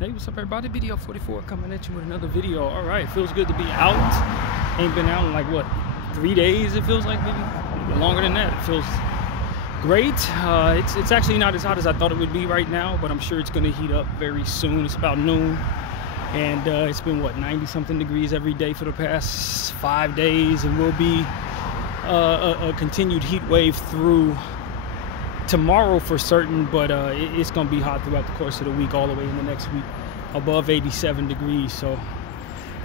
Hey, what's up everybody? Bdf 44 coming at you with another video. All right, feels good to be out. Ain't been out in like what, 3 days? It feels like, maybe longer than that. It feels great. It's actually not as hot as I thought it would be right now, but I'm sure it's going to heat up very soon. It's about noon, and it's been what, 90 something degrees every day for the past 5 days, and will be a continued heat wave through tomorrow for certain, but it's gonna be hot throughout the course of the week, all the way in the next week, above 87 degrees. So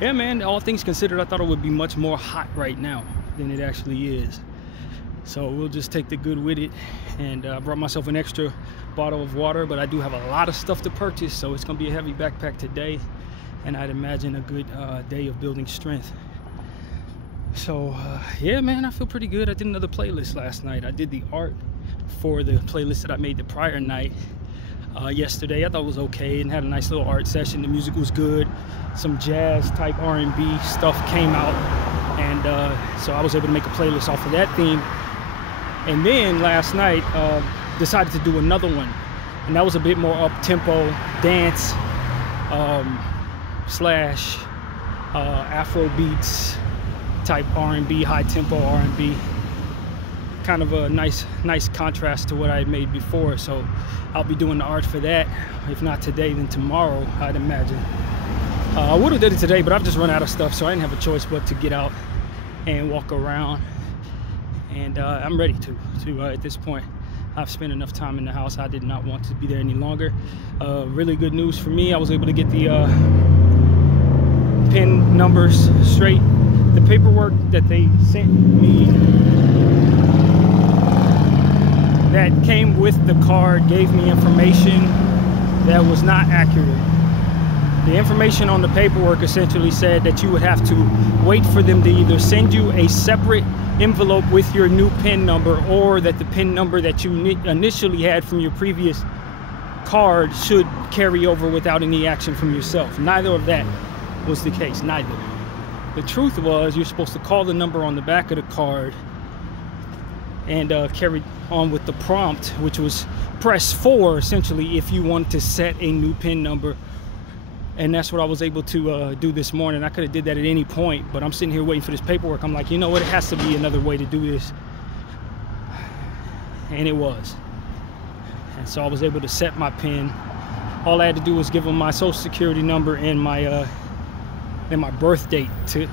yeah, man, all things considered, I thought it would be much more hot right now than it actually is. So we'll just take the good with it. And I brought myself an extra bottle of water, but I do have a lot of stuff to purchase, so it's gonna be a heavy backpack today, and I'd imagine a good day of building strength. So yeah, man, I feel pretty good. I did another playlist last night. I did the art for the playlist that I made the prior night yesterday. I thought it was okay, and had a nice little art session. The music was good. Some jazz type R&B stuff came out, and so I was able to make a playlist off of that theme. And then last night decided to do another one, and that was a bit more up-tempo dance slash Afro beats type R&B, high tempo R&B. Kind of a nice contrast to what I had made before. So I'll be doing the art for that, if not today then tomorrow, I'd imagine. I would have did it today, but I've just run out of stuff, so I didn't have a choice but to get out and walk around. And I'm ready to at this point. I've spent enough time in the house. I did not want to be there any longer. Really good news for me, I was able to get the PIN numbers straight. The paperwork that they sent me that came with the card gave me information that was not accurate. The information on the paperwork essentially said that you would have to wait for them to either send you a separate envelope with your new PIN number, or that the PIN number that you initially had from your previous card should carry over without any action from yourself. Neither of that was the case, neither. The truth was, you're supposed to call the number on the back of the card and carry on with the prompt, which was press 4 essentially if you wanted to set a new PIN number. And that's what I was able to do this morning. I could have did that at any point, but I'm sitting here waiting for this paperwork. I'm like, you know what, it has to be another way to do this. And it was. And so I was able to set my PIN. All I had to do was give them my social security number and my birth date to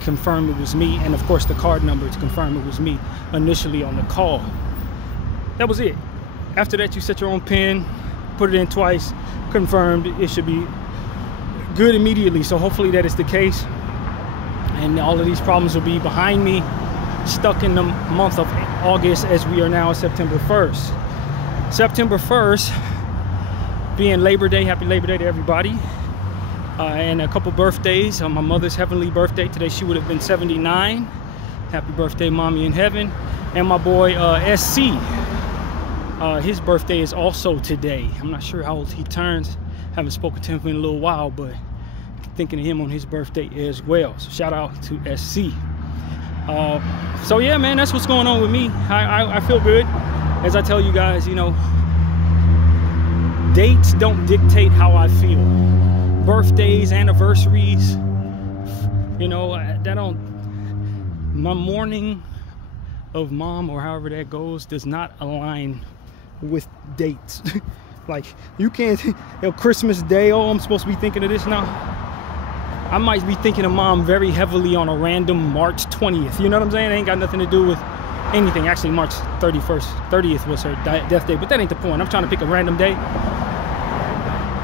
confirm it was me, and of course the card number to confirm it was me initially on the call. That was it. After that, you set your own PIN, put it in twice, confirmed. It should be good immediately. So hopefully that is the case, and all of these problems will be behind me, stuck in the month of August as we are now September 1st. September 1st being Labor Day. Happy Labor Day to everybody. And a couple birthdays. On my mother's heavenly birthday today, she would have been 79. Happy birthday, mommy in heaven. And my boy SC, his birthday is also today. I'm not sure how old he turns. Haven't spoken to him in a little while, but thinking of him on his birthday as well. So shout out to SC. So yeah, man, that's what's going on with me. I feel good. As I tell you guys, you know, dates don't dictate how I feel. Birthdays, anniversaries, you know, that don't, my mourning of mom, or however that goes, does not align with dates. Like, you can't, you know, Christmas Day, oh, I'm supposed to be thinking of this now. I might be thinking of mom very heavily on a random March 20th, you know what I'm saying? It ain't got nothing to do with anything. Actually, March 30th was her death day, but that ain't the point. I'm trying to pick a random day.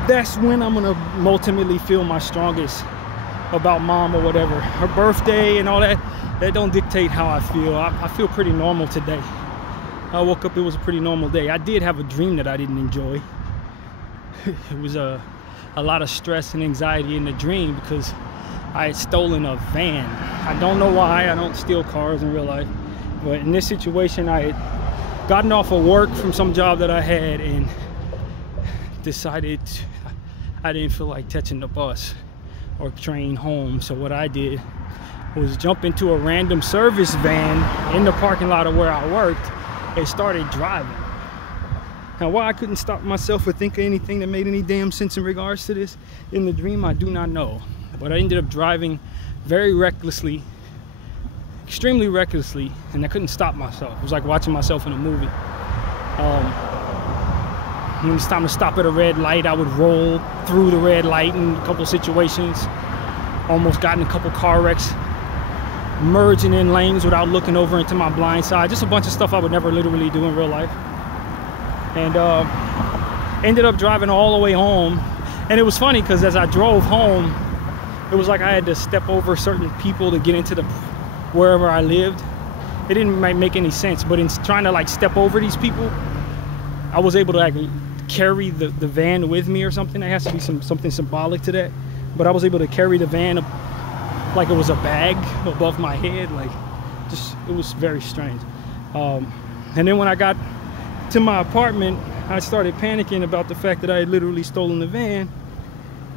That's when I'm gonna ultimately feel my strongest about mom or whatever. Her birthday and all that, that don't dictate how I feel. I feel pretty normal today. I woke up, it was a pretty normal day. I did have a dream that I didn't enjoy. It was a lot of stress and anxiety in the dream because I had stolen a van. I don't know why, I don't steal cars in real life. But in this situation, I had gotten off of work from some job that I had and decided I didn't feel like touching the bus or train home. So what I did was jump into a random service van in the parking lot of where I worked and started driving. Now, why I couldn't stop myself or think of anything that made any damn sense in regards to this in the dream, I do not know. But I ended up driving very recklessly, extremely recklessly, and I couldn't stop myself. It was like watching myself in a movie. When it's time to stop at a red light, I would roll through the red light in a couple situations. Almost got in a couple car wrecks, merging in lanes without looking over into my blind side. Just a bunch of stuff I would never literally do in real life. And ended up driving all the way home. And it was funny because as I drove home, it was like I had to step over certain people to get into wherever I lived. It didn't make any sense, but in trying to like step over these people, I was able to like carry the van with me or something. There has to be something symbolic to that. But I was able to carry the van up like it was a bag above my head. Like, just, it was very strange. And then when I got to my apartment, I started panicking about the fact that I had literally stolen the van,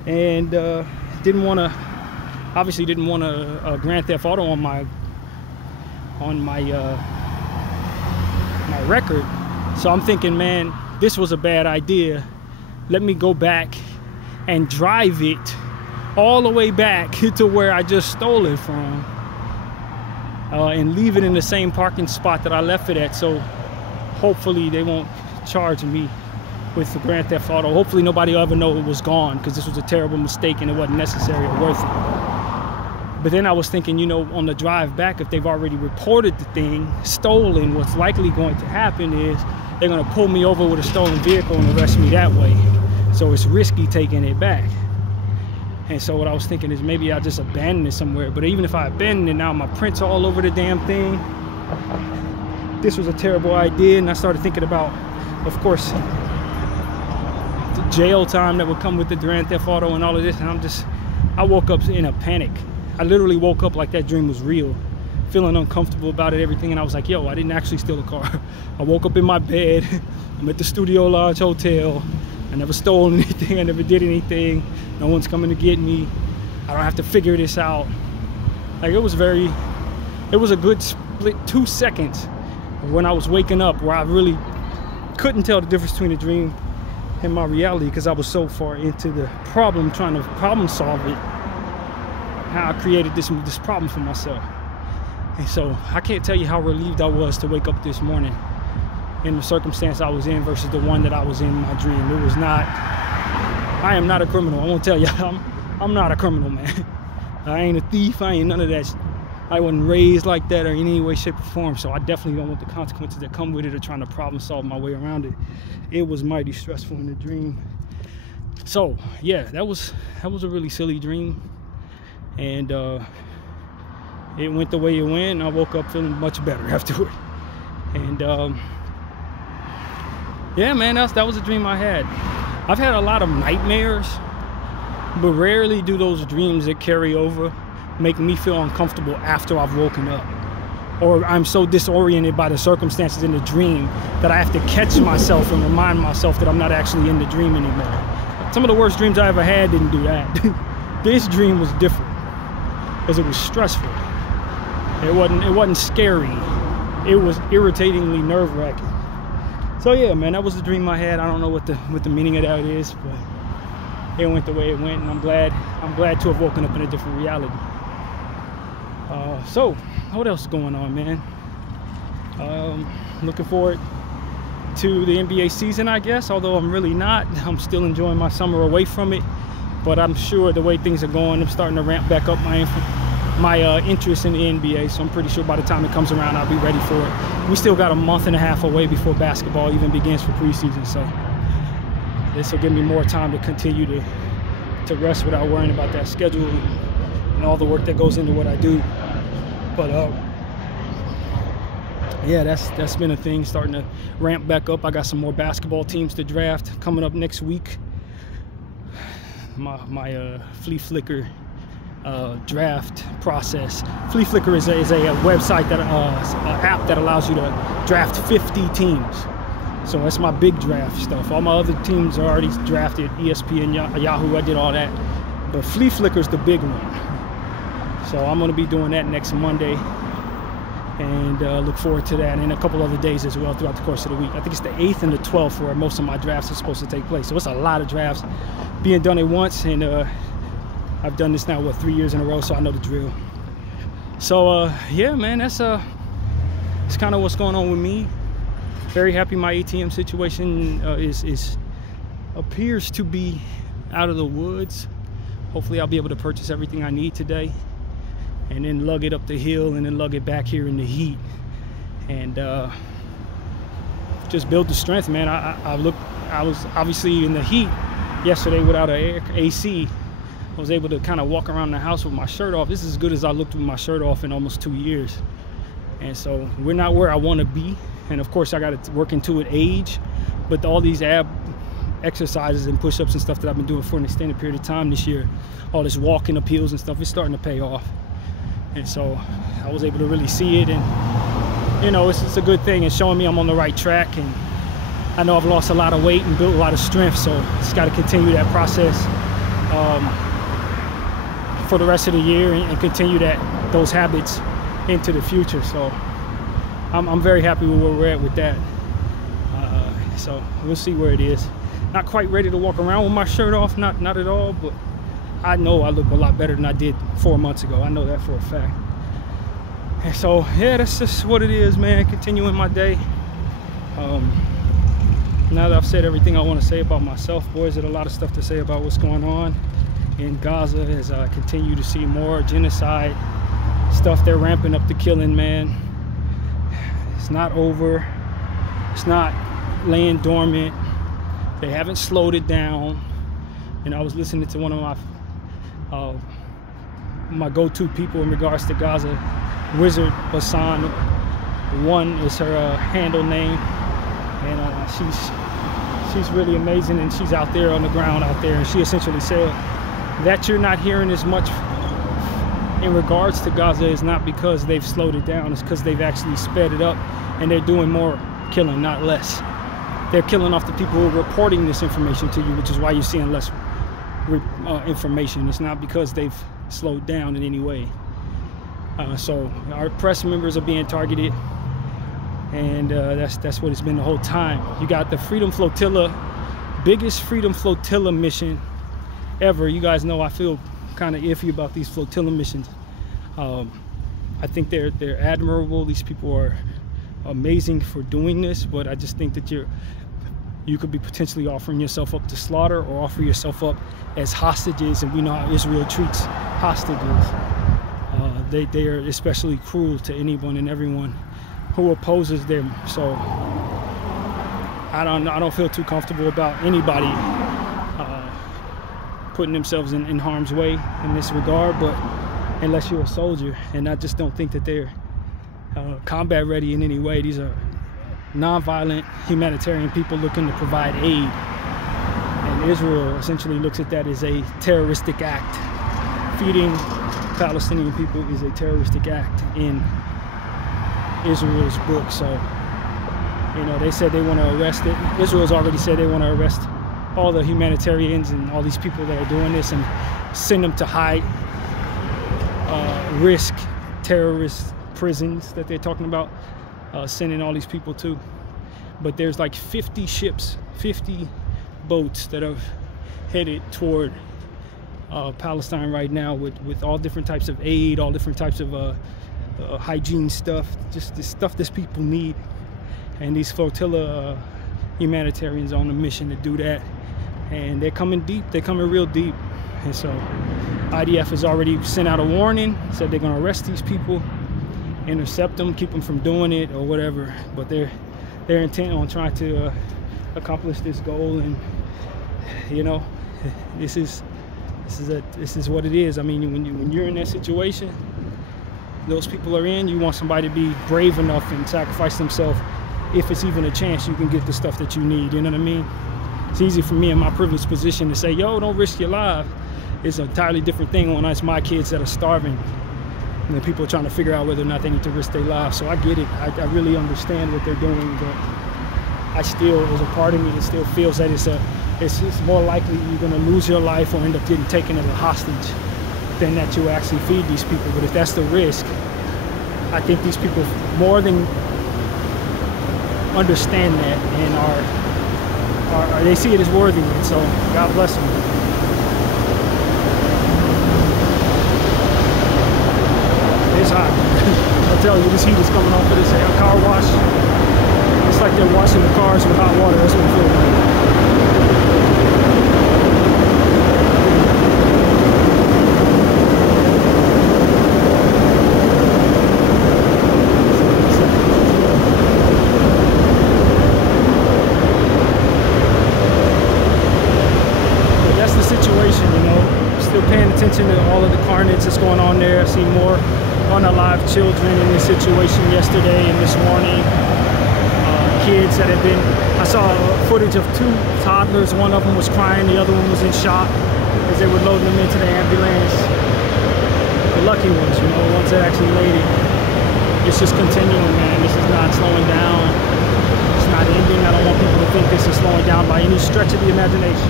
and obviously didn't want a Grand Theft Auto on my record. So I'm thinking, man, this was a bad idea. Let me go back and drive it all the way back to where I just stole it from, and leave it in the same parking spot that I left it at. So hopefully they won't charge me with the Grand Theft Auto. Hopefully nobody will ever know it was gone, because this was a terrible mistake and it wasn't necessary or worth it. But then I was thinking, you know, on the drive back, if they've already reported the thing stolen, what's likely going to happen is they're going to pull me over with a stolen vehicle and arrest me that way. So it's risky taking it back. And so what I was thinking is maybe I'll just abandon it somewhere. But even if I abandon it, now my prints are all over the damn thing. This was a terrible idea. And I started thinking about, of course, the jail time that would come with the Grand Theft Auto and all of this. And I woke up in a panic. I literally woke up like that dream was real, feeling uncomfortable about it, everything. And I was like, yo, I didn't actually steal a car. I woke up in my bed. I'm at the Studio Lodge Hotel. I never stole anything. I never did anything. No one's coming to get me. I don't have to figure this out. Like, it was a good split 2 seconds when I was waking up where I really couldn't tell the difference between a dream and my reality, because I was so far into the problem, trying to problem solve it. How I created this problem for myself. And so I can't tell you how relieved I was to wake up this morning in the circumstance I was in versus the one that I was in my dream. It was not, I am not a criminal. I won't tell you, I'm not a criminal, man. I ain't a thief, I ain't none of that. I wasn't raised like that or in any way, shape, or form. So I definitely don't want the consequences that come with it or trying to problem solve my way around it. It was mighty stressful in the dream. So yeah, that was a really silly dream. And it went the way it went, and I woke up feeling much better afterward. And yeah, man, that was a dream I had. I've had a lot of nightmares, but rarely do those dreams that carry over make me feel uncomfortable after I've woken up, or I'm so disoriented by the circumstances in the dream that I have to catch myself and remind myself that I'm not actually in the dream anymore. Some of the worst dreams I ever had didn't do that. This dream was different because it was stressful. It wasn't scary. It was irritatingly nerve-wracking. So yeah, man, that was the dream I had. I don't know what the meaning of that is, but it went the way it went, and I'm glad to have woken up in a different reality. So what else is going on, man? Looking forward to the NBA season, I guess, although I'm really not. I'm still enjoying my summer away from it, but I'm sure the way things are going, I'm starting to ramp back up my interest in the NBA, so I'm pretty sure by the time it comes around, I'll be ready for it. We still got a month and a half away before basketball even begins for preseason, so this will give me more time to continue to rest without worrying about that schedule and all the work that goes into what I do. But yeah, that's been a thing, starting to ramp back up. I got some more basketball teams to draft coming up next week. My Flea Flicker draft process. Flea Flicker is a website that an app that allows you to draft 50 teams. So that's my big draft stuff. All my other teams are already drafted. ESPN, Yahoo, I did all that. But Flea Flicker is the big one. So I'm going to be doing that next Monday. and look forward to that, and a couple other days as well throughout the course of the week. I think it's the 8th and the 12th where most of my drafts are supposed to take place. So it's a lot of drafts being done at once, and I've done this now, what, 3 years in a row, so I know the drill. So yeah, man, that's it's kind of what's going on with me. Very happy my ATM situation appears to be out of the woods. Hopefully I'll be able to purchase everything I need today, and then lug it up the hill, and then lug it back here in the heat, and just build the strength, man. I was obviously in the heat yesterday without an AC. I was able to kind of walk around the house with my shirt off. This is as good as I looked with my shirt off in almost 2 years. And so we're not where I want to be. And of course I got to work into it, age, but all these ab exercises and push-ups and stuff that I've been doing for an extended period of time this year, all this walking up hills and stuff, is starting to pay off. And so I was able to really see it, and you know, it's a good thing. It's showing me I'm on the right track, and I know I've lost a lot of weight and built a lot of strength, so just got to continue that process for the rest of the year, and continue those habits into the future. So I'm very happy with where we're at with that. So we'll see where it is. Not quite ready to walk around with my shirt off, not at all, but I know I look a lot better than I did 4 months ago. I know that for a fact. And so yeah, that's just what it is, man. Continuing my day. Now that I've said everything I want to say about myself, boys, there's a lot of stuff to say about what's going on in Gaza as I continue to see more genocide stuff. They're ramping up the killing, man. It's not over. It's not laying dormant. They haven't slowed it down. And I was listening to one of my go-to people in regards to Gaza, Wizard Hassan. One is her handle name, and she's really amazing, and she's out there on the ground out there, and she essentially said that you're not hearing as much in regards to Gaza is not because they've slowed it down, it's because they've actually sped it up, and they're doing more killing, not less. They're killing off the people who are reporting this information to you, which is why you're seeing less information. It's not because they've slowed down in any way. So our press members are being targeted, and that's what it's been the whole time. You got the Freedom Flotilla, biggest Freedom Flotilla mission ever. You guys know I feel kind of iffy about these flotilla missions. I think they're admirable. These people are amazing for doing this, but I just think that you could be potentially offering yourself up to slaughter, or offer yourself up as hostages, and we know how Israel treats hostages. They are especially cruel to anyone and everyone who opposes them. So I don't feel too comfortable about anybody putting themselves in harm's way in this regard, but unless you're a soldier. And I just don't think that they're combat ready in any way. These are non-violent humanitarian people looking to provide aid, and Israel essentially looks at that as a terroristic act. Feeding Palestinian people is a terroristic act in Israel's book. So, you know, they said they want to arrest it. Israel's already said they want to arrest all the humanitarians and all these people that are doing this and send them to high risk terrorist prisons that they're talking about sending all these people to. But there's like 50 ships, 50 boats that are headed toward Palestine right now with all different types of aid, all different types of hygiene stuff, just the stuff that people need. And these flotilla humanitarians are on a mission to do that, and they're coming deep. They're coming real deep. And so IDF has already sent out a warning, said they're going to arrest these people, intercept them, keep them from doing it or whatever. But they're intent on trying to accomplish this goal. And you know, this is what it is. I mean, when you're in that situation, those people are in, you want somebody to be brave enough and sacrifice themselves if it's even a chance you can get the stuff that you need. You know what I mean? It's easy for me in my privileged position to say, yo, don't risk your life. It's an entirely different thing when it's my kids that are starving, and then people are trying to figure out whether or not they need to risk their lives. So I get it. I really understand what they're doing, but I still, there's a part of me that still feels that it's more likely you're going to lose your life or end up getting taken as a hostage than that you actually feed these people. But if that's the risk, I think these people more than understand that and are they see it as worthy, and so God bless them. It's hot. I'll tell you, this heat is coming off of this car wash. It's like they're washing the cars with hot water. That's what it feels like. Paying attention to all of the carnage that's going on there. I see more unalive children in this situation yesterday and this morning. Kids that have been, I saw footage of 2 toddlers. One of them was crying, the other one was in shock as they were loading them into the ambulance. The lucky ones, you know, the ones that actually made it. It's just continuing, man. This is not slowing down. It's not ending. I don't want people to think this is slowing down by any stretch of the imagination.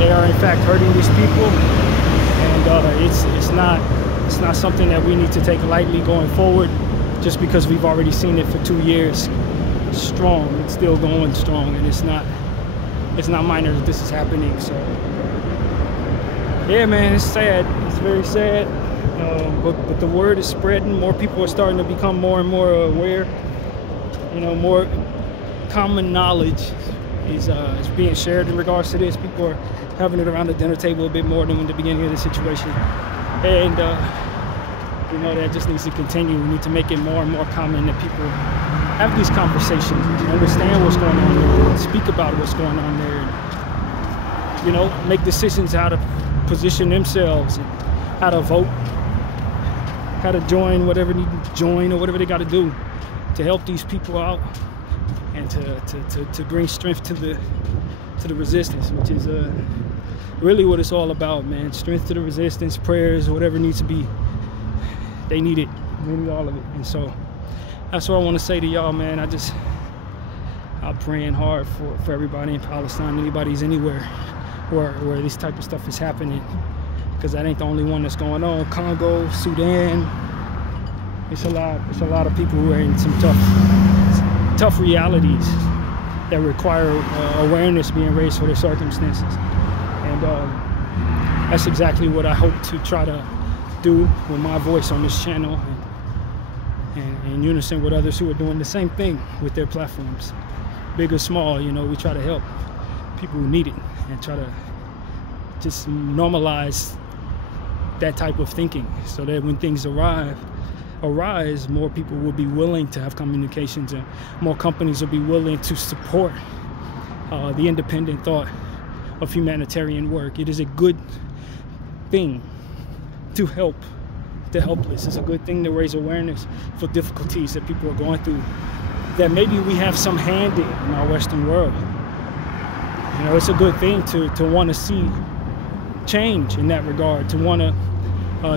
They are in fact hurting these people, and it's not something that we need to take lightly going forward, just because we've already seen it for 2 years strong. It's still going strong, and it's not minor that this is happening. So yeah, man, it's sad. It's very sad, but the word is spreading. More people are starting to become more and more aware. You know, more common knowledge is being shared in regards to this. People are having it around the dinner table a bit more than in the beginning of the situation, and you know, that just needs to continue. We need to make it more and more common that people have these conversations, understand what's going on there, and speak about what's going on there, and, you know, make decisions how to position themselves, and how to vote, how to join whatever they need to join, or whatever they got to do to help these people out, and to bring strength to the resistance, which is really what it's all about, man. Strength to the resistance, prayers, whatever needs to be. They need it. They need all of it. And so that's what I want to say to y'all, man. I'm praying hard for everybody in Palestine, anybody who's anywhere where this type of stuff is happening, because that ain't the only one that's going on. Congo, Sudan, it's a lot of people who are in some tough realities that require awareness being raised for their circumstances, and that's exactly what I hope to try to do with my voice on this channel, and in unison with others who are doing the same thing with their platforms, big or small. You know, we try to help people who need it and try to just normalize that type of thinking, so that when things arise, more people will be willing to have communications, and more companies will be willing to support the independent thought of humanitarian work. It is a good thing to help the helpless. It's a good thing to raise awareness for difficulties that people are going through, that maybe we have some hand in our Western world. You know, it's a good thing to want to see change in that regard, to want to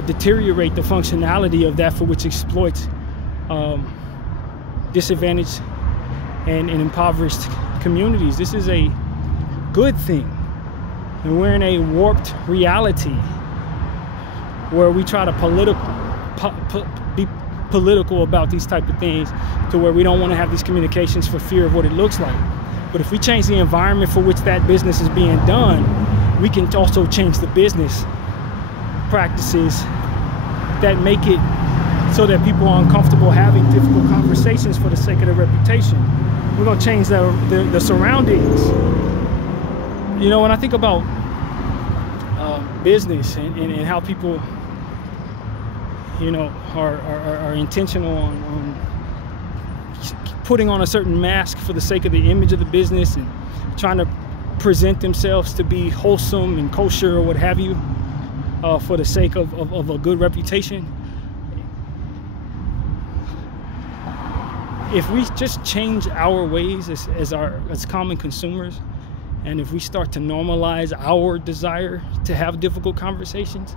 deteriorate the functionality of that for which exploits disadvantaged and impoverished communities. This is a good thing, and we're in a warped reality where we try to be political about these type of things, to where we don't want to have these communications for fear of what it looks like. But if we change the environment for which that business is being done, we can also change the business practices that make it so that people are uncomfortable having difficult conversations for the sake of their reputation. We're going to change the surroundings. You know, when I think about business and how people, you know, are intentional on putting on a certain mask for the sake of the image of the business, and trying to present themselves to be wholesome and kosher or what have you, for the sake of a good reputation. If we just change our ways as common consumers, and if we start to normalize our desire to have difficult conversations,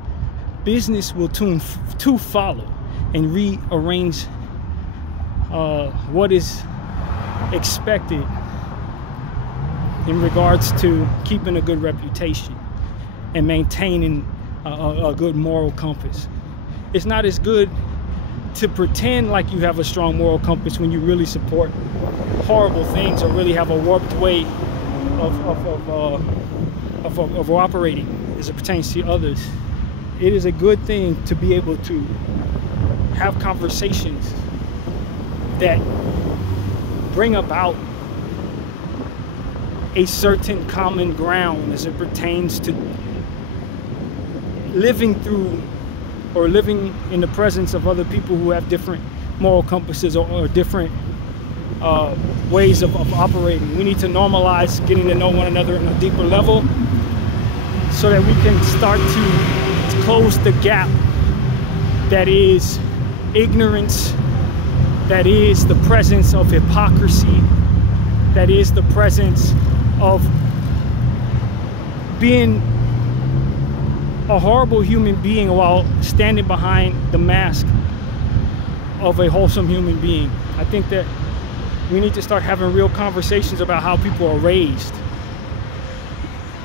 business will to follow and rearrange what is expected in regards to keeping a good reputation and maintaining a good moral compass. It's not as good to pretend like you have a strong moral compass when you really support horrible things or really have a warped way of operating as it pertains to others. It is a good thing to be able to have conversations that bring about a certain common ground as it pertains to living through or living in the presence of other people who have different moral compasses or different ways of operating. We need to normalize getting to know one another on a deeper level so that we can start to close the gap that is ignorance, that is the presence of hypocrisy, that is the presence of being a horrible human being while standing behind the mask of a wholesome human being. I think that we need to start having real conversations about how people are raised.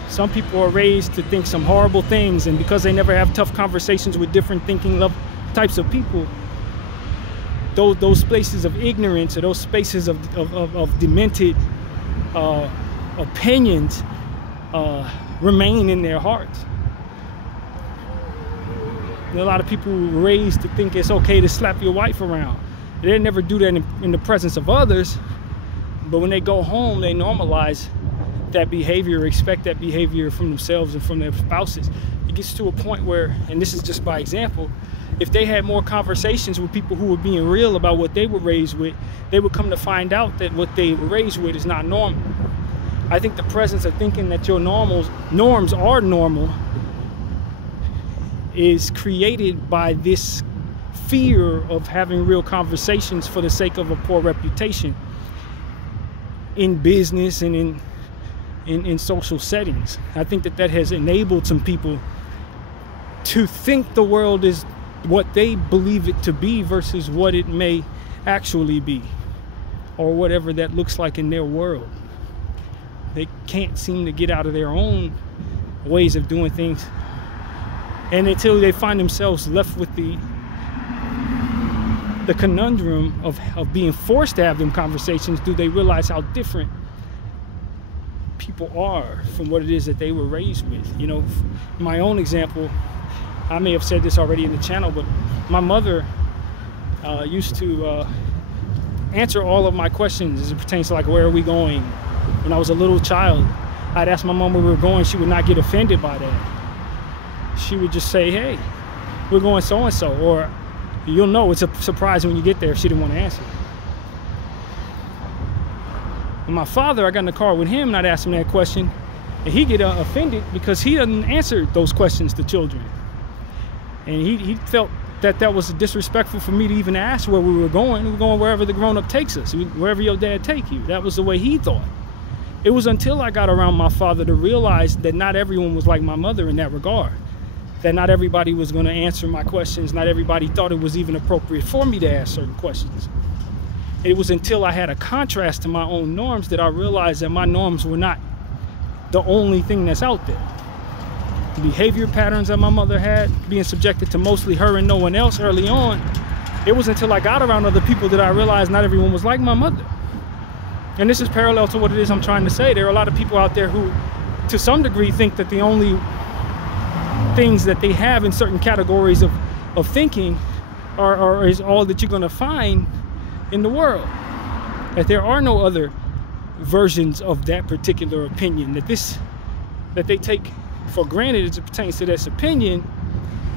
Some people are raised to think some horrible things, and because they never have tough conversations with different thinking types of people, those spaces of ignorance or those spaces of demented opinions remain in their hearts. There are a lot of people raised to think it's okay to slap your wife around. They never do that in the presence of others, but when they go home, they normalize that behavior, expect that behavior from themselves and from their spouses. It gets to a point where, and this is just by example, if they had more conversations with people who were being real about what they were raised with, they would come to find out that what they were raised with is not normal. I think the presence of thinking that your norms are normal is created by this fear of having real conversations for the sake of a poor reputation in business and in social settings. I think that has enabled some people to think the world is what they believe it to be versus what it may actually be, or whatever that looks like in their world. They can't seem to get out of their own ways of doing things, and until they find themselves left with the conundrum of being forced to have them conversations, do they realize how different people are from what it is that they were raised with. You know, my own example, I may have said this already in the channel, but my mother used to answer all of my questions as it pertains to, like, where are we going? When I was a little child, I'd ask my mom where we were going. She would not get offended by that. She would just say, hey, we're going so-and-so, or you'll know it's a surprise when you get there if she didn't want to answer. And my father, I got in the car with him and I'd ask him that question, and he'd get offended because he doesn't answer those questions to children. And he felt that was disrespectful for me to even ask where we were going. We were going wherever the grown-up takes us, wherever your dad take you. That was the way he thought. It was until I got around my father to realize that not everyone was like my mother in that regard. That not everybody was going to answer my questions. Not everybody thought it was even appropriate for me to ask certain questions. It was until I had a contrast to my own norms that I realized that my norms were not the only thing that's out there. The behavior patterns that my mother had, being subjected to mostly her and no one else early on, it was until I got around other people that I realized not everyone was like my mother. And this is parallel to what it is I'm trying to say. There are a lot of people out there who, to some degree, think that the only things that they have in certain categories of thinking is all that you're going to find in the world. That there are no other versions of that particular opinion. That they take for granted as it pertains to this opinion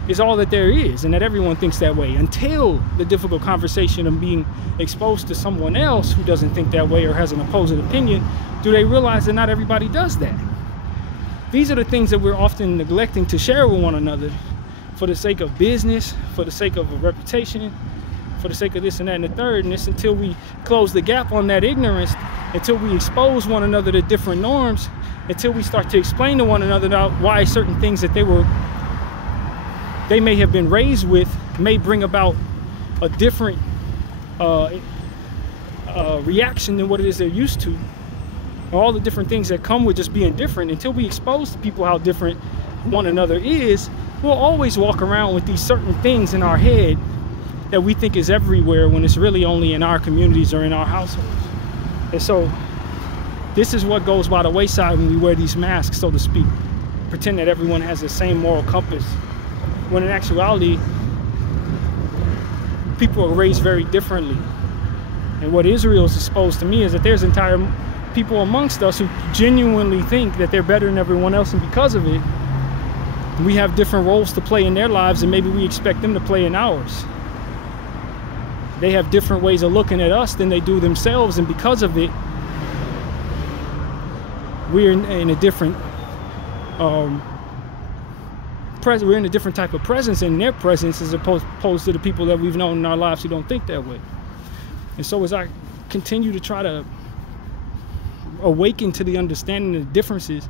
is all that there is, and that everyone thinks that way until the difficult conversation of being exposed to someone else who doesn't think that way or has an opposing opinion, do they realize that not everybody does that. These are the things that we're often neglecting to share with one another for the sake of business, for the sake of a reputation, for the sake of this and that and the third. And it's until we close the gap on that ignorance, until we expose one another to different norms, until we start to explain to one another about why certain things that they may have been raised with may bring about a different reaction than what it is they're used to. All the different things that come with just being different, until we expose to people how different one another is, we'll always walk around with these certain things in our head that we think is everywhere when it's really only in our communities or in our households. And so this is what goes by the wayside when we wear these masks, so to speak, pretend that everyone has the same moral compass, when in actuality people are raised very differently. And what Israel is exposed to me is that there's entire people amongst us who genuinely think that they're better than everyone else, and because of it we have different roles to play in their lives, and maybe we expect them to play in ours. They have different ways of looking at us than they do themselves, and because of it we're in a different we're in a different type of presence in their presence, as opposed to the people that we've known in our lives who don't think that way. And so as I continue to try to awaken to the understanding of the differences,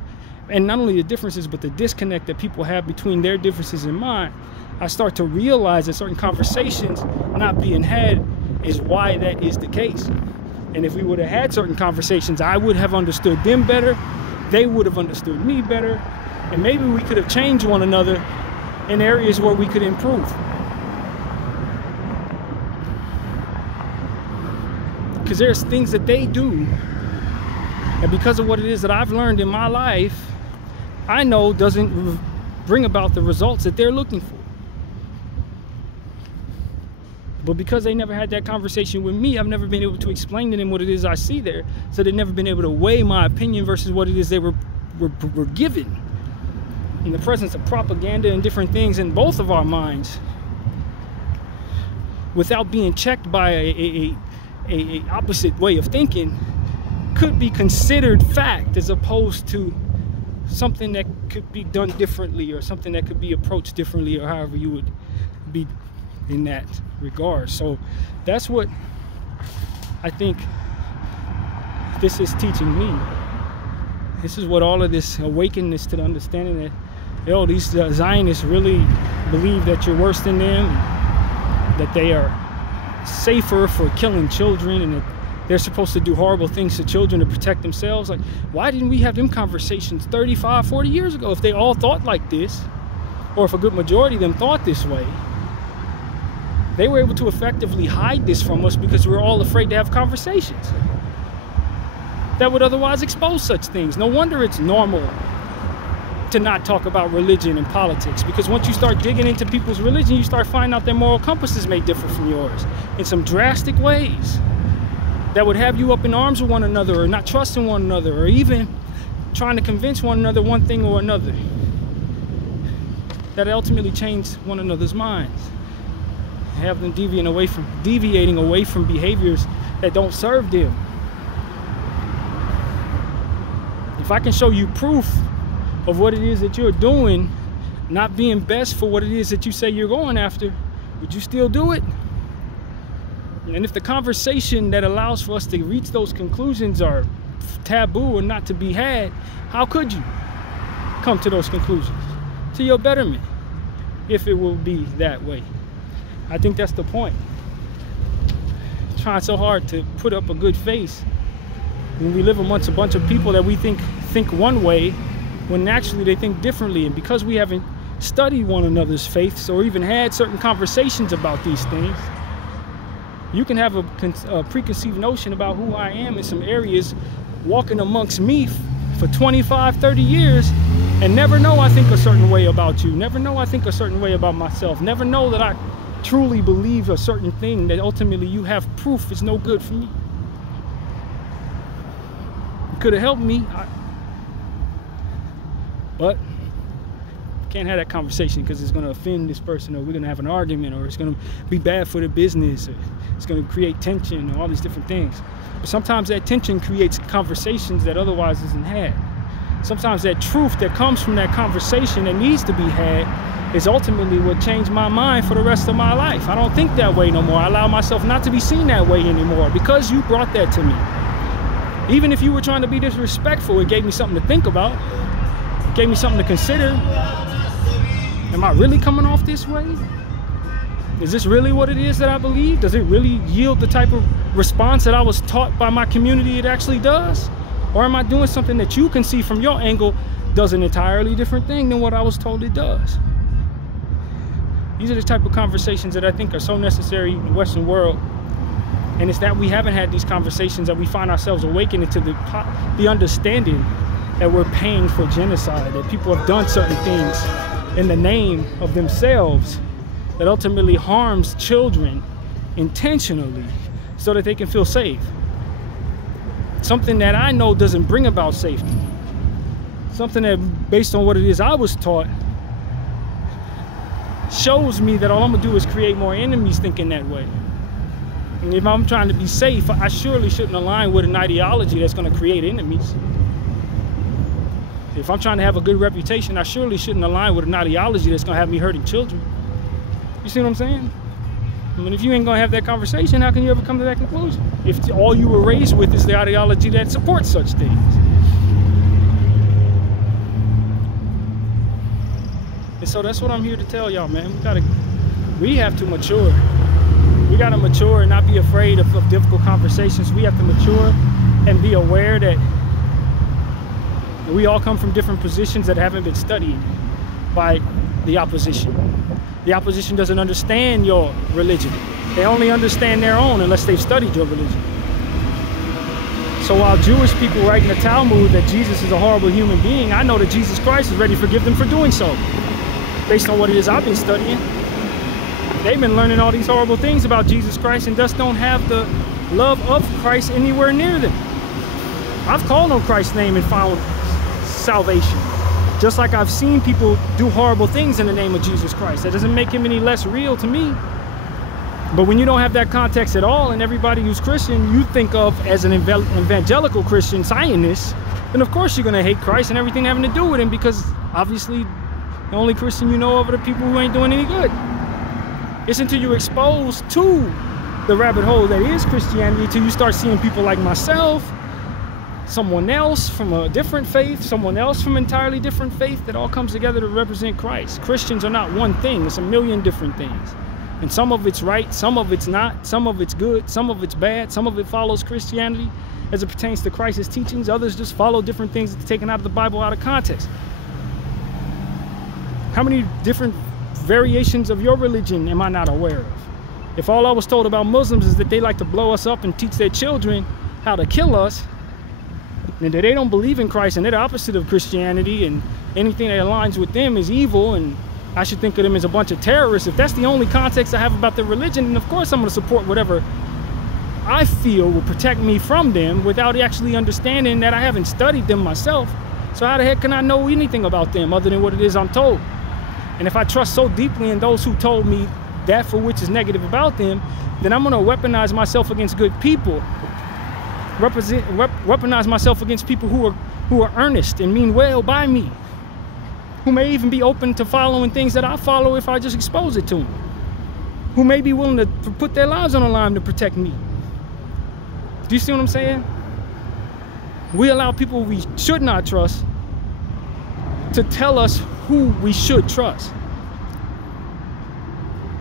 and not only the differences but the disconnect that people have between their differences and mine, I start to realize that certain conversations not being had is why that is the case. And if we would have had certain conversations, I would have understood them better, they would have understood me better, and maybe we could have changed one another in areas where we could improve. Because there's things that they do, and because of what it is that I've learned in my life, I know doesn't bring about the results that they're looking for. But because they never had that conversation with me, I've never been able to explain to them what it is I see there. So they've never been able to weigh my opinion versus what it is they were given. In the presence of propaganda and different things in both of our minds, without being checked by a opposite way of thinking, could be considered fact, as opposed to something that could be done differently, or something that could be approached differently, or however you would be in that regard. So that's what I think this is teaching me. This is what all of this awakenness to the understanding that, yo, these Zionists really believe that you're worse than them, that they are safer for killing children, and that they're supposed to do horrible things to children to protect themselves. Like, why didn't we have them conversations 35, 40 years ago? If they all thought like this, or if a good majority of them thought this way, they were able to effectively hide this from us because we were all afraid to have conversations that would otherwise expose such things. No wonder it's normal to not talk about religion and politics, because once you start digging into people's religion, you start finding out their moral compasses may differ from yours in some drastic ways that would have you up in arms with one another, or not trusting one another, or even trying to convince one another one thing or another, that ultimately change one another's minds, have them deviating away from behaviors that don't serve them. If I can show you proof of what it is that you're doing not being best for what it is that you say you're going after, would you still do it? And if the conversation that allows for us to reach those conclusions are taboo or not to be had, how could you come to those conclusions to your betterment if it will be that way? I think that's the point. Trying so hard to put up a good face when we live amongst a bunch of people that we think one way, when actually they think differently. And because we haven't studied one another's faiths or even had certain conversations about these things, you can have a preconceived notion about who I am in some areas, walking amongst me for 25, 30 years, and never know I think a certain way about you, never know I think a certain way about myself, never know that I truly believe a certain thing that ultimately you have proof is no good for me. It could have helped me, but can't have that conversation because it's going to offend this person, or we're going to have an argument, or it's going to be bad for the business, or it's going to create tension, or all these different things. But sometimes that tension creates conversations that otherwise isn't had. Sometimes that truth that comes from that conversation that needs to be had is ultimately what changed my mind for the rest of my life. I don't think that way no more. I allow myself not to be seen that way anymore because you brought that to me. Even if you were trying to be disrespectful, it gave me something to think about. It gave me something to consider. Am I really coming off this way? Is this really what it is that I believe? Does it really yield the type of response that I was taught by my community it actually does? Or am I doing something that you can see from your angle does an entirely different thing than what I was told it does? These are the type of conversations that I think are so necessary in the Western world. And it's that we haven't had these conversations that we find ourselves awakening to the understanding that we're paying for genocide, that people have done certain things in the name of themselves that ultimately harms children intentionally so that they can feel safe. Something that I know doesn't bring about safety. Something that, based on what it is I was taught, shows me that all I'm gonna do is create more enemies thinking that way. And if I'm trying to be safe, I surely shouldn't align with an ideology that's gonna create enemies. If I'm trying to have a good reputation, I surely shouldn't align with an ideology that's gonna have me hurting children. You see what I'm saying? I mean, if you ain't gonna have that conversation, how can you ever come to that conclusion? If all you were raised with is the ideology that supports such things. And so that's what I'm here to tell y'all, man. We have to mature. We gotta mature and not be afraid of difficult conversations. We have to mature and be aware that we all come from different positions that haven't been studied by the opposition. The opposition doesn't understand your religion. They only understand their own unless they've studied your religion. So while Jewish people write in the Talmud that Jesus is a horrible human being, I know that Jesus Christ is ready to forgive them for doing so. Based on what it is I've been studying. They've been learning all these horrible things about Jesus Christ and thus don't have the love of Christ anywhere near them. I've called on Christ's name and found salvation. Just like I've seen people do horrible things in the name of Jesus Christ. That doesn't make him any less real to me. But when you don't have that context at all and everybody who's Christian you think of as an evangelical Christian Zionist, then of course you're going to hate Christ and everything having to do with him, because obviously the only Christian you know of are the people who ain't doing any good. It's until you're exposed to the rabbit hole that is Christianity, till you start seeing people like myself, someone else from a different faith, someone else from an entirely different faith, that all comes together to represent Christ. Christians are not one thing, it's a million different things. And some of it's right, some of it's not, some of it's good, some of it's bad, some of it follows Christianity as it pertains to Christ's teachings, others just follow different things that are taken out of the Bible out of context. How many different variations of your religion am I not aware of? If all I was told about Muslims is that they like to blow us up and teach their children how to kill us, and that they don't believe in Christ and they're the opposite of Christianity and anything that aligns with them is evil and I should think of them as a bunch of terrorists, if that's the only context I have about their religion, then of course I'm going to support whatever I feel will protect me from them without actually understanding that I haven't studied them myself. So how the heck can I know anything about them other than what it is I'm told? And if I trust so deeply in those who told me that for which is negative about them, then I'm going to weaponize myself against good people. Weaponize myself against people who are earnest and mean well by me, who may even be open to following things that I follow if I just expose it to them, who may be willing to put their lives on the line to protect me. Do you see what I'm saying? We allow people we should not trust to tell us who we should trust.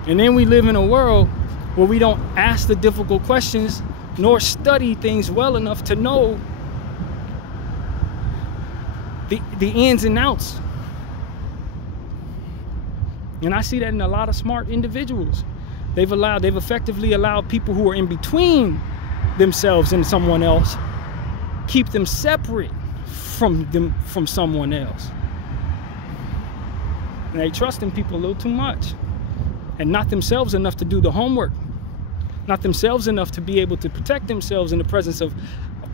And then we live in a world where we don't ask the difficult questions nor study things well enough to know the ins and outs. And I see that in a lot of smart individuals. They've effectively allowed people who are in between themselves and someone else, keep them separate from someone else. And they trust in people a little too much, and not themselves enough to do the homework, not themselves enough to be able to protect themselves in the presence of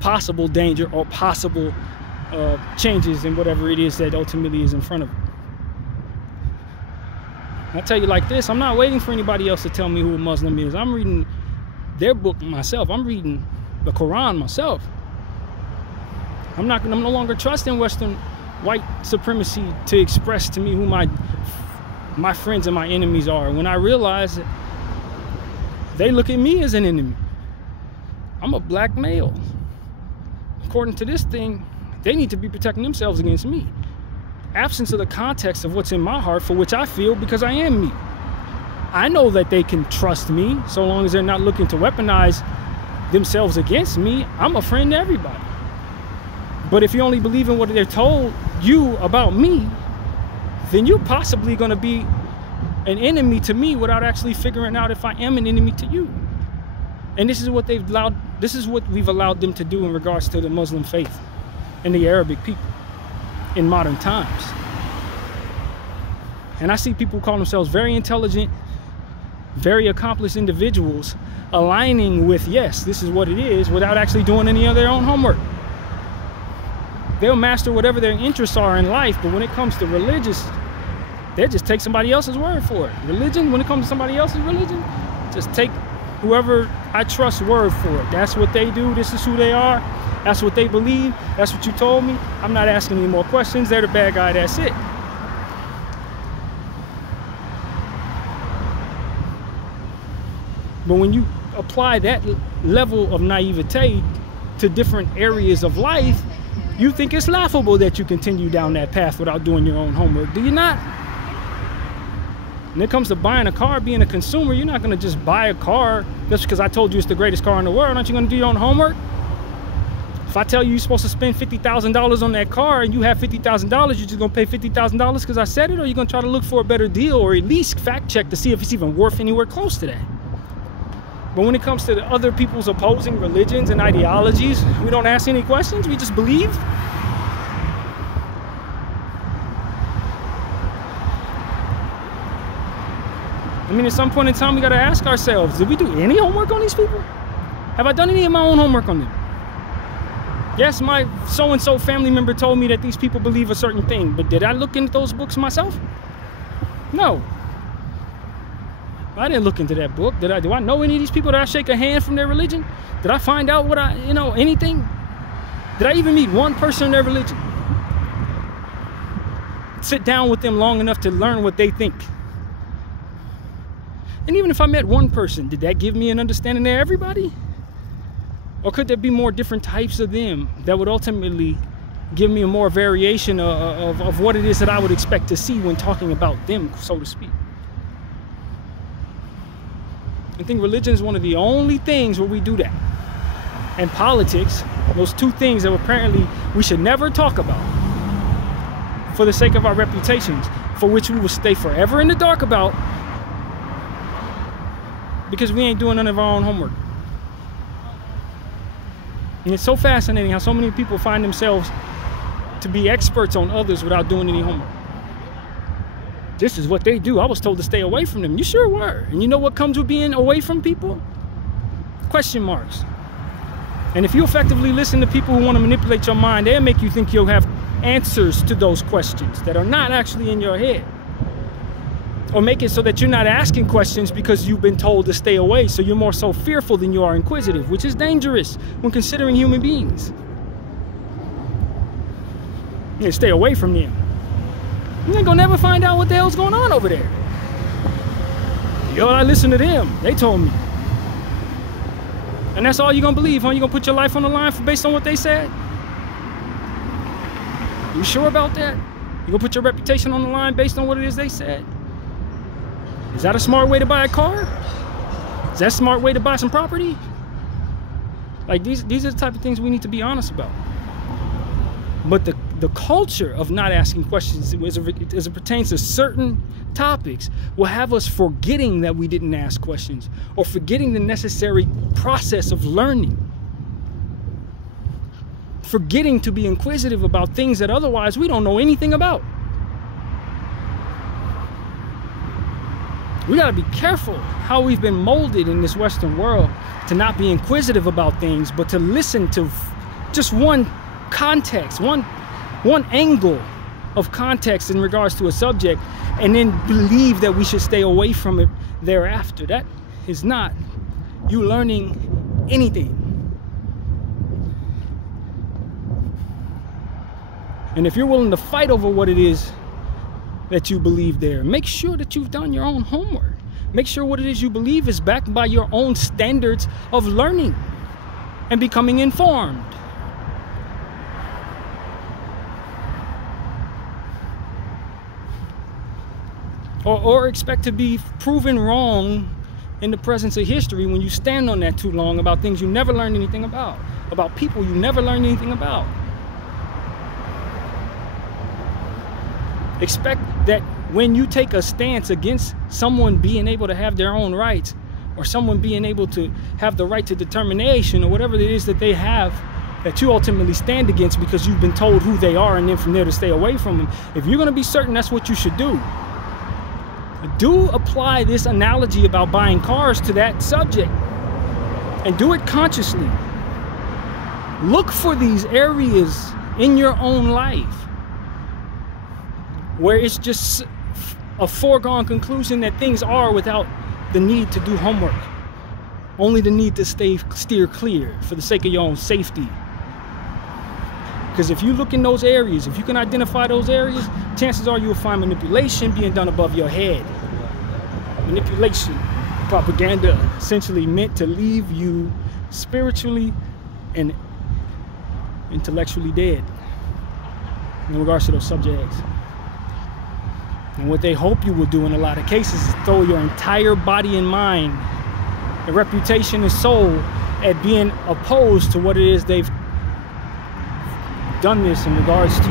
possible danger or possible changes in whatever it is that ultimately is in front of them. I'll tell you like this, I'm not waiting for anybody else to tell me who a Muslim is. I'm reading their book myself. I'm reading the Quran myself. I'm no longer trusting Western white supremacy to express to me who my friends and my enemies are. When I realize that they look at me as an enemy. I'm a black male. According to this thing, they need to be protecting themselves against me. Absence of the context of what's in my heart, for which I feel because I am me. I know that they can trust me so long as they're not looking to weaponize themselves against me. I'm a friend to everybody. But if you only believe in what they're told you about me, then you're possibly going to be an enemy to me without actually figuring out if I am an enemy to you. And this is what we've allowed them to do in regards to the Muslim faith and the Arabic people in modern times. And I see people call themselves very intelligent, very accomplished individuals aligning with, yes, this is what it is, without actually doing any of their own homework. They'll master whatever their interests are in life, but when it comes to religious, they just take somebody else's word for it. Religion, when it comes to somebody else's religion, just take whoever I trust word for it. That's what they do. This is who they are. That's what they believe. That's what you told me. I'm not asking any more questions. They're the bad guy. That's it. But when you apply that level of naivete to different areas of life, you think it's laughable that you continue down that path without doing your own homework. Do you not? When it comes to buying a car, being a consumer, you're not going to just buy a car just because I told you it's the greatest car in the world. Aren't you going to do your own homework? If I tell you you're supposed to spend $50,000 on that car and you have $50,000, you're just going to pay $50,000 because I said it? Or you're going to try to look for a better deal, or at least fact check to see if it's even worth anywhere close to that? But when it comes to the other people's opposing religions and ideologies, we don't ask any questions. We just believe. I mean, at some point in time, we got to ask ourselves, did we do any homework on these people? Have I done any of my own homework on them? Yes, my so-and-so family member told me that these people believe a certain thing, but did I look into those books myself? No. I didn't look into that book. Do I know any of these people? Did I shake a hand from their religion? Did I find out anything? Did I even meet one person in their religion? Sit down with them long enough to learn what they think. And even if I met one person, did that give me an understanding of everybody? Or could there be more different types of them that would ultimately give me a more variation of what it is that I would expect to see when talking about them, so to speak? I think religion is one of the only things where we do that. And politics, those two things that apparently we should never talk about for the sake of our reputations, for which we will stay forever in the dark about, because we ain't doing none of our own homework. And it's so fascinating how so many people find themselves to be experts on others without doing any homework. This is what they do. I was told to stay away from them. You sure were. And you know what comes with being away from people? Question marks. And if you effectively listen to people who want to manipulate your mind, they'll make you think you'll have answers to those questions that are not actually in your head. Or make it so that you're not asking questions because you've been told to stay away. So you're more so fearful than you are inquisitive, which is dangerous when considering human beings. You stay away from them. You ain't gonna never find out what the hell's going on over there. Yo, I listened to them. They told me. And that's all you're gonna believe, huh? You gonna put your life on the line based on what they said? You sure about that? You gonna put your reputation on the line based on what it is they said? Is that a smart way to buy a car? Is that a smart way to buy some property? Like, these are the type of things we need to be honest about. But the culture of not asking questions as it pertains to certain topics will have us forgetting that we didn't ask questions, or forgetting the necessary process of learning. Forgetting to be inquisitive about things that otherwise we don't know anything about. We gotta be careful how we've been molded in this Western world to not be inquisitive about things, but to listen to just one context, one angle of context in regards to a subject, and then believe that we should stay away from it thereafter. That is not you learning anything. And if you're willing to fight over what it is that you believe there, make sure that you've done your own homework. Make sure what it is you believe is backed by your own standards of learning and becoming informed. Or expect to be proven wrong in the presence of history when you stand on that too long about things you never learned anything about people you never learned anything about. Expect that when you take a stance against someone being able to have their own rights, or someone being able to have the right to determination, or whatever it is that they have, that you ultimately stand against because you've been told who they are, and then from there to stay away from them. If you're going to be certain that's what you should do apply this analogy about buying cars to that subject, and do it consciously. Look for these areas in your own life where it's just a foregone conclusion that things are without the need to do homework, only the need to steer clear for the sake of your own safety. Because if you look in those areas, if you can identify those areas, chances are you will find manipulation being done above your head. Manipulation, propaganda, essentially meant to leave you spiritually and intellectually dead in regards to those subjects. And what they hope you will do in a lot of cases is throw your entire body and mind, and reputation and soul at being opposed to what it is they've done this in regards to.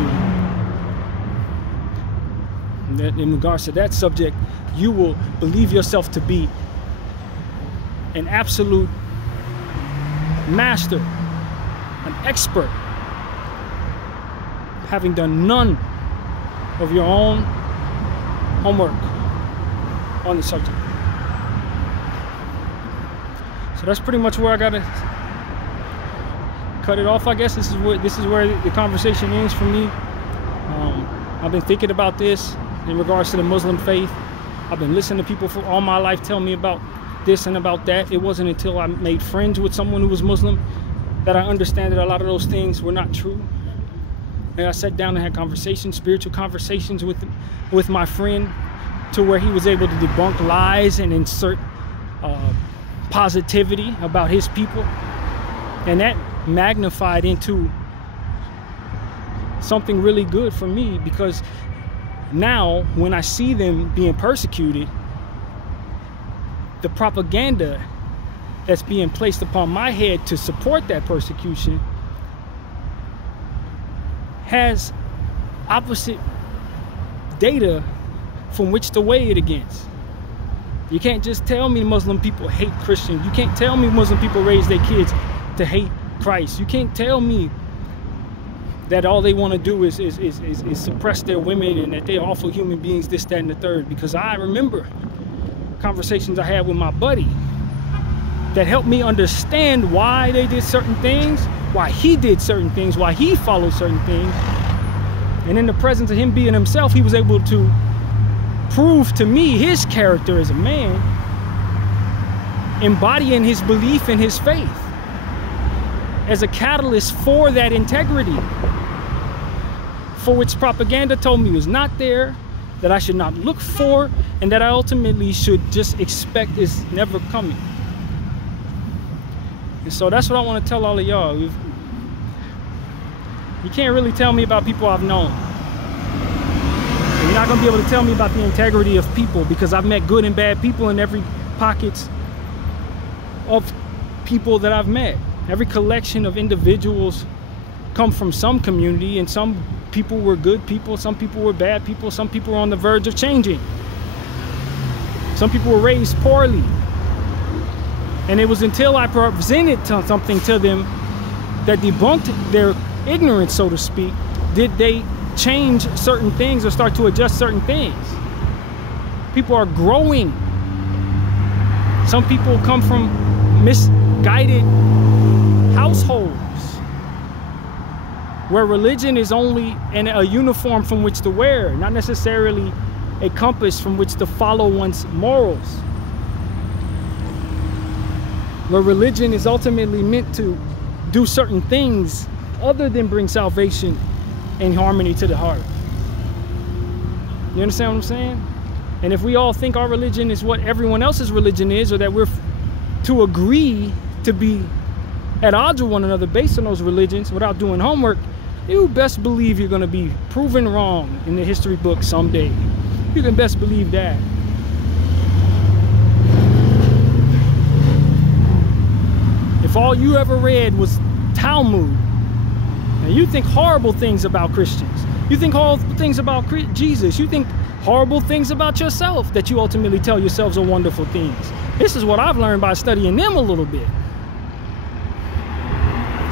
In regards to that subject, you will believe yourself to be an absolute master, an expert, having done none of your own homework on the subject. So that's pretty much where I gotta cut it off, I guess. This is where the conversation ends for me. I've been thinking about this in regards to the Muslim faith. I've been listening to people for all my life tell me about this and about that. It wasn't until I made friends with someone who was Muslim that I understand that a lot of those things were not true. And I sat down and had conversations, spiritual conversations with my friend, to where he was able to debunk lies and insert positivity about his people. And that magnified into something really good for me, because now when I see them being persecuted, the propaganda that's being placed upon my head to support that persecution has opposite data from which to weigh it against. You can't just tell me Muslim people hate Christians. You can't tell me Muslim people raise their kids to hate Christ. You can't tell me that all they want to do is suppress their women and that they're awful human beings, this, that, and the third. Because I remember conversations I had with my buddy that helped me understand why they did certain things, why he did certain things, why he followed certain things. And in the presence of him being himself, he was able to prove to me his character as a man, embodying his belief in his faith as a catalyst for that integrity, for which propaganda told me was not there, that I should not look for, and that I ultimately should just expect is never coming. And so that's what I want to tell all of y'all. You can't really tell me about people I've known. You're not going to be able to tell me about the integrity of people, because I've met good and bad people in every pockets of people that I've met. Every collection of individuals come from some community, and some people were good people, some people were bad people, some people were on the verge of changing. Some people were raised poorly. And it was until I presented something to them that debunked their ignorance, so to speak, did they change certain things or start to adjust certain things. People are growing. Some people come from misguided households where religion is only a uniform from which to wear, not necessarily a compass from which to follow one's morals. Where religion is ultimately meant to do certain things other than bring salvation and harmony to the heart. You understand what I'm saying? And if we all think our religion is what everyone else's religion is, or that we're to agree to be at odds with one another based on those religions without doing homework, you best believe you're going to be proven wrong in the history book someday. You can best believe that. If all you ever read was Talmud, and you think horrible things about Christians, you think horrible things about Jesus, you think horrible things about yourself that you ultimately tell yourselves are wonderful things. This is what I've learned by studying them a little bit.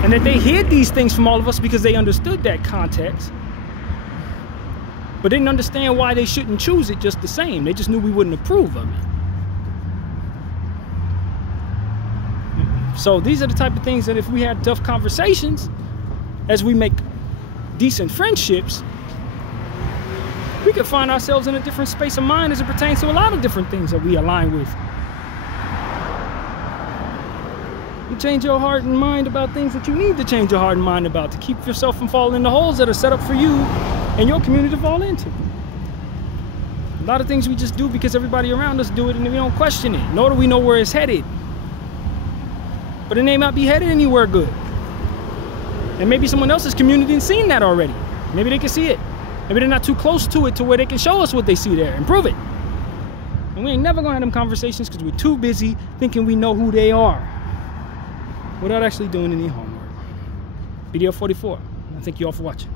And that they hid these things from all of us because they understood that context, but didn't understand why they shouldn't choose it just the same. They just knew we wouldn't approve of it. So these are the type of things that if we had tough conversations, as we make decent friendships, we could find ourselves in a different space of mind as it pertains to a lot of different things that we align with. You change your heart and mind about things that you need to change your heart and mind about to keep yourself from falling in the holes that are set up for you and your community to fall into. A lot of things we just do because everybody around us do it and we don't question it, nor do we know where it's headed. But it may not be headed anywhere good. And maybe someone else's community has seen that already. Maybe they can see it. Maybe they're not too close to it to where they can show us what they see there and prove it. And we ain't never gonna have them conversations because we're too busy thinking we know who they are without actually doing any homework. Bdf 44. I thank you all for watching.